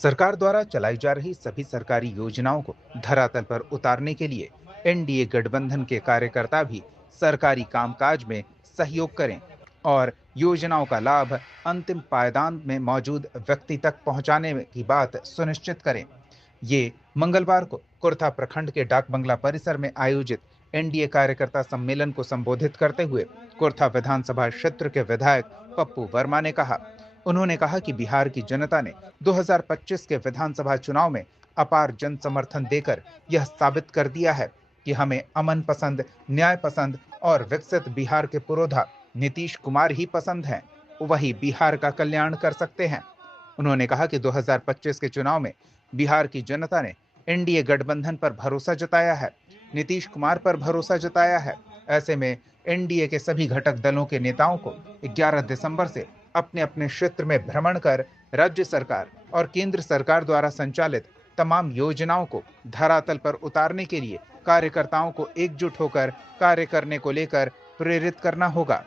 सरकार द्वारा चलाई जा रही सभी सरकारी योजनाओं को धरातल पर उतारने के लिए एनडीए गठबंधन के कार्यकर्ता भी सरकारी कामकाज में सहयोग करें और योजनाओं का लाभ अंतिम पायदान में मौजूद व्यक्ति तक पहुंचाने की बात सुनिश्चित करें। ये मंगलवार को कुर्था प्रखंड के डाक बंगला परिसर में आयोजित एनडीए कार्यकर्ता सम्मेलन को संबोधित करते हुए कुर्था विधानसभा क्षेत्र के विधायक पप्पू वर्मा ने कहा। उन्होंने कहा कि बिहार की जनता ने 2025 के विधानसभा चुनाव में अपार जन समर्थन देकर यह साबित कर दिया है कि हमें अमन पसंद, न्याय पसंद और विकसित बिहार के पुरोधा नीतीश कुमार ही पसंद हैं। वही बिहार का कल्याण कर सकते हैं। उन्होंने कहा कि 2025 के चुनाव में बिहार की जनता ने एनडीए गठबंधन पर भरोसा जताया है, नीतीश कुमार पर भरोसा जताया है। ऐसे में एनडीए के सभी घटक दलों के नेताओं को 11 दिसंबर से अपने अपने क्षेत्र में भ्रमण कर राज्य सरकार और केंद्र सरकार द्वारा संचालित तमाम योजनाओं को धरातल पर उतारने के लिए कार्यकर्ताओं को एकजुट होकर कार्य करने को लेकर प्रेरित करना होगा।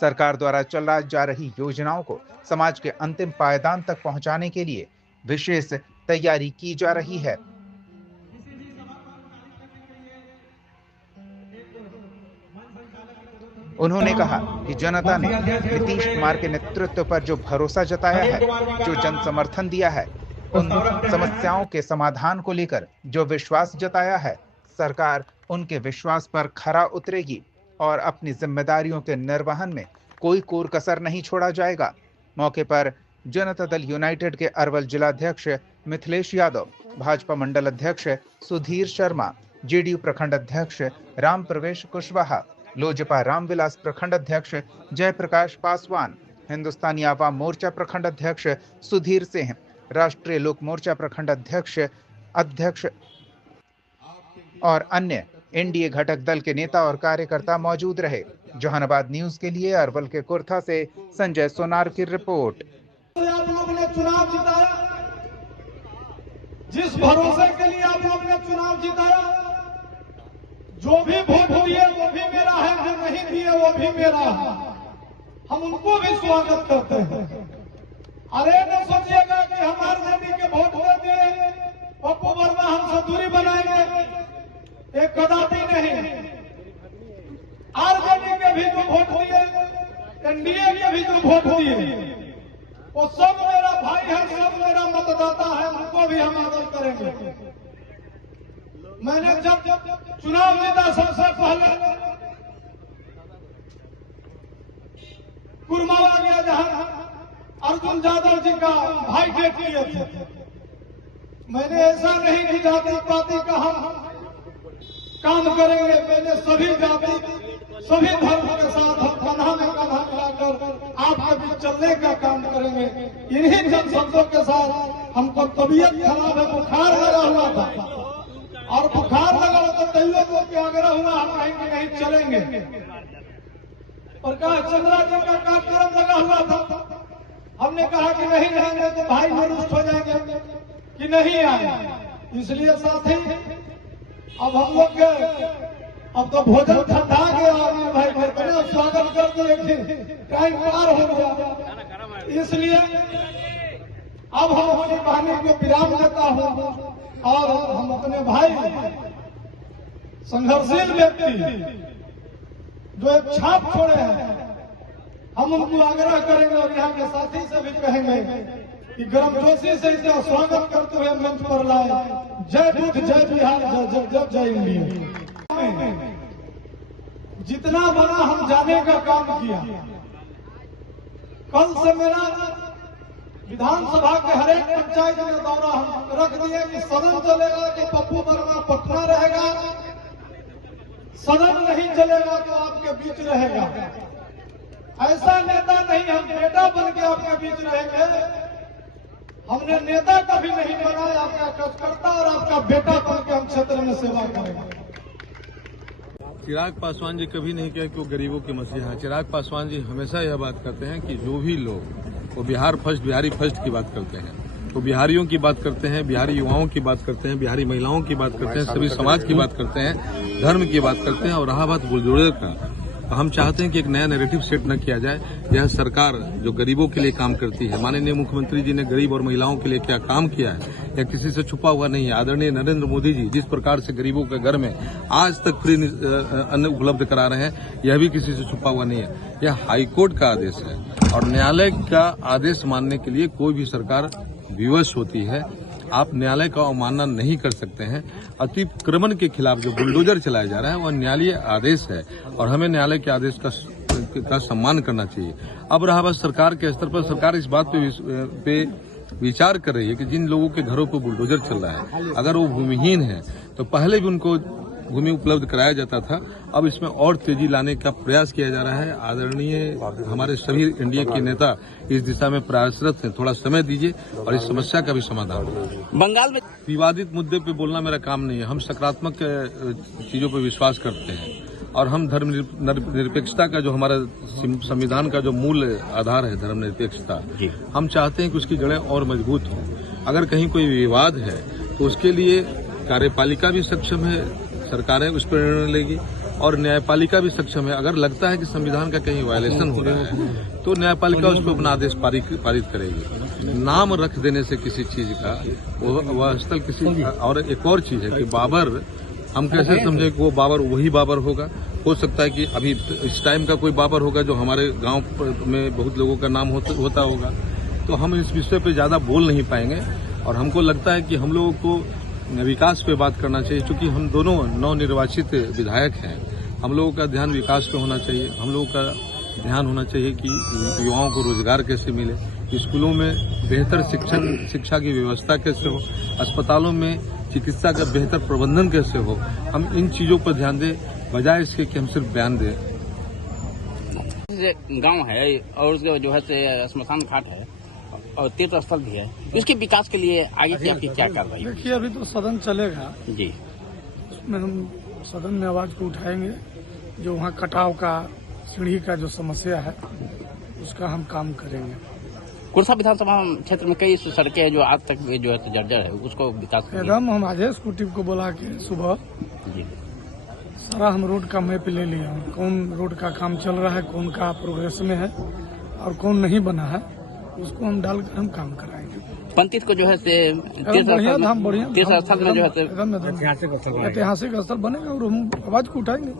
सरकार द्वारा चलाई जा रही योजनाओं को समाज के अंतिम पायदान तक पहुंचाने के लिए विशेष तैयारी की जा रही है। उन्होंने कहा कि जनता ने नीतीश कुमार के नेतृत्व पर जो भरोसा जताया है, जो जन समर्थन दिया है, उन समस्याओं के समाधान को लेकर जो विश्वास जताया है, सरकार उनके विश्वास पर खरा उतरेगी और अपनी जिम्मेदारियों के निर्वहन में कोई कोर कसर नहीं छोड़ा जाएगा। मौके पर जनता दल यूनाइटेड के अरवल जिलाध्यक्ष मिथिलेश यादव, भाजपा मंडल अध्यक्ष सुधीर शर्मा, जेडीयू प्रखंड अध्यक्ष राम प्रवेश कुशवाहा, लोजपा रामविलास प्रखंड अध्यक्ष जयप्रकाश पासवान, हिंदुस्तानी आवाम मोर्चा प्रखंड अध्यक्ष सुधीर सिंह, राष्ट्रीय लोक मोर्चा प्रखंड अध्यक्ष और अन्य एनडीए घटक दल के नेता और कार्यकर्ता मौजूद रहे। जहानाबाद न्यूज के लिए अरवल के कुर्था से संजय सोनार की रिपोर्ट। आप लोग ने चुनाव जिताया, जिस भरोसे के लिए आप लोग ने चुनाव जिताया, जो भी वोट दिए वो भी मेरा है, जो नहीं दिए वो भी मेरा है। हम उनको भी स्वागत करते हैं। अरे न सोचिएगा कि हम आरजेडी के वोट दे दिए पप्पू वर्मा हमसे दूरी बनाएंगे, एक कदापि नहीं। आरजेडी के भी जो वोट दिए, एनडीए के भी जो वोट दिए, वो सब मेरा भाई है, सब मेरा मतदाता है, उनको भी हम आदर करेंगे। मैंने जब चुनाव जीता सबसे पहले कुरमावा गया, जहां अर्जुन यादव जी का भाई डेट किए थे। मैंने ऐसा नहीं कि जाति पाति का हम काम करेंगे। मैंने सभी जाति, सभी धर्म के साथ हम कंधा में कंधा मिलाकर आपके बीच चलने का काम करेंगे। इन्हीं जनशब्दों के साथ हमको तबीयत खराब है, बुखार लगा हुआ था और बुखार लगा तो तैयो को के आग्रह हुआ हम कहीं कि नहीं चलेंगे। प्रकाश चंद्रा जी का कार्यक्रम लगा हुआ था, हमने कहा कि नहीं जाएंगे तो भाई निरुष्ट हो जाएंगे कि नहीं आए। इसलिए साथी अब हम लोग के अब तो भोजन ठंडा गया, भाई कितना स्वागत कर दिए, टाइम पार हो गया। इसलिए अब हम अपनी वाणी को विराम देता हूं और हम अपने भाई संघर्षशील व्यक्ति जो एक छाप छोड़े हैं, हम उनको आग्रह करेंगे और यहाँ के साथी से भी कहेंगे कि गर्मजोशी से इसे स्वागत करते हुए मंच पर लाए। जय बुद्ध, जय बिहार, जय जय इंडिया। जितना बड़ा हम जाने का काम किया, कल से मेरा विधानसभा के हर एक पंचायत में दौरा हम रख दिए कि सदन चलेगा तो पप्पू वर्मा पटना रहेगा, सदन नहीं चलेगा तो आपके बीच रहेगा। ऐसा नेता नहीं, हम बेटा बन के आपके बीच रहेंगे। हमने नेता कभी नहीं बनाया, आपका कार्यकर्ता और आपका बेटा बन के हम क्षेत्र में सेवा करेंगे। चिराग पासवान जी कभी नहीं किया कि वो गरीबों की मसीहा है। चिराग पासवान जी हमेशा यह बात करते हैं कि जो भी लोग वो बिहार फर्स्ट, बिहारी फर्स्ट की बात करते हैं, तो बिहारियों की बात करते हैं, बिहारी युवाओं की बात करते हैं, बिहारी महिलाओं की बात करते हैं, सभी समाज की बात करते हैं, धर्म की बात करते हैं। और रहा बात बुलडोजर का, तो हम चाहते हैं कि एक नया नैरेटिव सेट न किया जाए। यह सरकार जो गरीबों के लिए काम करती है, माननीय मुख्यमंत्री जी ने गरीब और महिलाओं के लिए क्या काम किया है, यह किसी से छुपा हुआ नहीं है। आदरणीय नरेंद्र मोदी जी जिस प्रकार से गरीबों के घर में आज तक फ्री अन्न उपलब्ध करा रहे हैं, यह भी किसी से छुपा हुआ नहीं है। यह हाईकोर्ट का आदेश है और न्यायालय का आदेश मानने के लिए कोई भी सरकार विवश होती है। आप न्यायालय का अवमानना नहीं कर सकते हैं। अतिक्रमण के खिलाफ जो बुलडोजर चलाया जा रहा है वह न्यायालयीय आदेश है और हमें न्यायालय के आदेश का सम्मान करना चाहिए। अब रहा बस सरकार के स्तर पर, सरकार इस बात पे विचार कर रही है कि जिन लोगों के घरों पर बुलडोजर चल रहा है, अगर वो भूमिहीन है तो पहले भी उनको भूमि उपलब्ध कराया जाता था। अब इसमें और तेजी लाने का प्रयास किया जा रहा है। आदरणीय हमारे सभी एनडीए के नेता इस दिशा में प्रयासरत हैं। थोड़ा समय दीजिए और इस समस्या का भी समाधान हो। बंगाल में विवादित मुद्दे पे बोलना मेरा काम नहीं है। हम सकारात्मक चीजों पर विश्वास करते हैं और हम धर्मनिरपेक्षता का जो हमारा संविधान का जो मूल आधार है धर्मनिरपेक्षता, हम चाहते हैं कि उसकी जड़ें और मजबूत हों। अगर कहीं कोई विवाद है तो उसके लिए कार्यपालिका भी सक्षम है, सरकारें उस पर निर्णय लेगी और न्यायपालिका भी सक्षम है। अगर लगता है कि संविधान का कहीं वायलेशन हो रहा है तो न्यायपालिका उस पर अपना आदेश पारित करेगी। नाम रख देने से किसी चीज का वह स्थल किसी और एक और चीज है कि बाबर, हम कैसे समझे कि वो बाबर वही बाबर होगा? हो सकता है कि अभी इस टाइम का कोई बाबर होगा जो हमारे गांव में बहुत लोगों का नाम होता होगा। तो हम इस विषय पे ज्यादा बोल नहीं पाएंगे और हमको लगता है कि हम लोगों को विकास पे बात करना चाहिए। क्योंकि हम दोनों नवनिर्वाचित विधायक हैं, हम लोगों का ध्यान विकास पे होना चाहिए। हम लोगों का ध्यान होना चाहिए कि युवाओं को रोजगार कैसे मिले, स्कूलों में बेहतर शिक्षा की व्यवस्था कैसे हो, अस्पतालों में चिकित्सा का बेहतर प्रबंधन कैसे हो। हम इन चीजों पर ध्यान दें बजाय इसके कि हम सिर्फ बयान दें। गांव है और उसका जो है श्मशान घाट है और तीर्थ स्थल भी है, इसके विकास के लिए आगे से आपकी क्या कार्रवाई? देखिए, अभी तो सदन चलेगा जी, उसमें हम सदन में आवाज को उठाएंगे। जो वहाँ कटाव का, सीढ़ी का जो समस्या है उसका हम काम करेंगे। कुर्सा विधानसभा क्षेत्र में कई सड़कें हैं जो आज तक जो है जर्जर है, उसको विकास एकदम हम आज स्कूटी को बुला के सुबह जी सारा हम रोड का मैप ले लिया, कौन रोड का काम चल रहा है, कौन का प्रोग्रेस में है और कौन नहीं बना है, उसको हम डालकर हम काम कराएंगे। पंथित को जो है तीर्थ स्थल में जो है ऐतिहासिक स्थल बनेगा और हम आवाज को उठाएंगे।